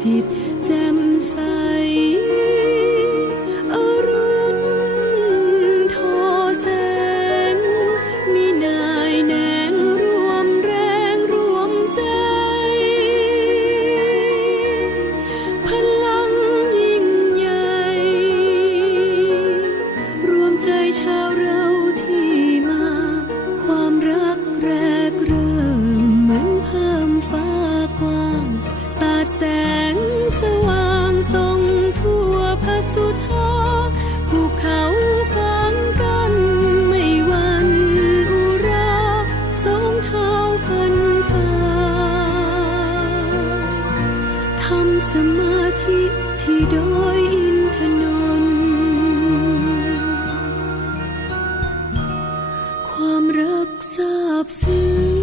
จิ ทำสมาธิที่ดอยอินทนนท์ความรักซาบซึ้ง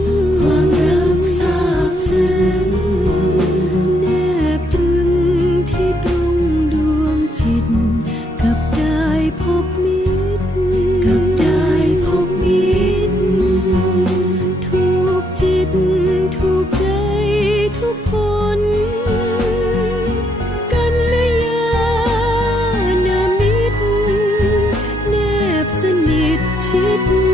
ความรักซาบซึ้งแนบตรึงที่ตรงดวงจิต กับได้พบมิตรกับได้พบมิตรถูกจิตถูกใจทุกคน keep